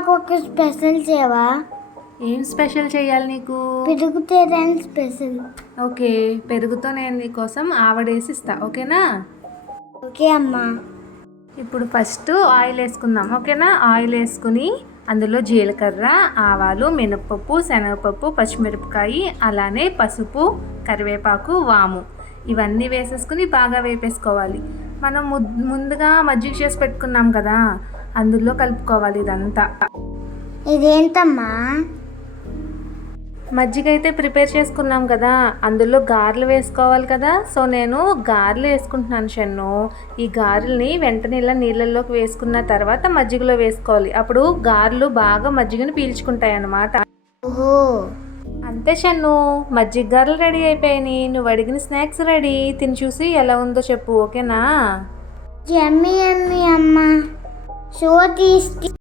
నాకు ఒక స్పెషల్ చేయవా? ఏం స్పెషల్ చేయాలి నీకు? పెరుగుతేదని స్పెషల్. ఓకే, పెరుగుతో నేను నీకోసం ఆవడేసి ఇస్తా, ఓకేనా? ఓకే అమ్మా. ఇప్పుడు ఫస్ట్ ఆయిల్ వేసుకుందాం, ఓకేనా? ఆయిల్ వేసుకుని అందులో జీలకర్ర, ఆవాలు, మినపప్పు, శనగపప్పు, పచ్చిమిరపకాయ, అలానే పసుపు, కరివేపాకు, వాము ఇవన్నీ వేసేసుకుని బాగా వేపేసుకోవాలి. మనం ముందుగా మజ్జిగ చేసి పెట్టుకున్నాం కదా, అందులో కలుపుకోవాలి ఇదంతా. ఇదేంటమ్మా? మజ్జిగ అయితే ప్రిపేర్ చేసుకున్నాం కదా, అందులో గారెలు వేసుకోవాలి కదా. సో నేను గారెలు వేసుకుంటున్నాను షన్ను. ఈ గారెల్ని వెంటనే ఇలా నీళ్ళల్లోకి వేసుకున్న తర్వాత మజ్జిగలో వేసుకోవాలి. అప్పుడు గారెలు బాగా మజ్జిగను పీల్చుకుంటాయి అన్నమాట. ఓహో, అంతే షన్ను, మజ్జిగ గారెలు రెడీ అయిపోయినాయి. నువ్వు అడిగిన స్నాక్స్ రెడీ. తిని చూసి ఎలా ఉందో చెప్పు, ఓకేనా? యమ్మీ యమ్మీ అమ్మా. So tasty.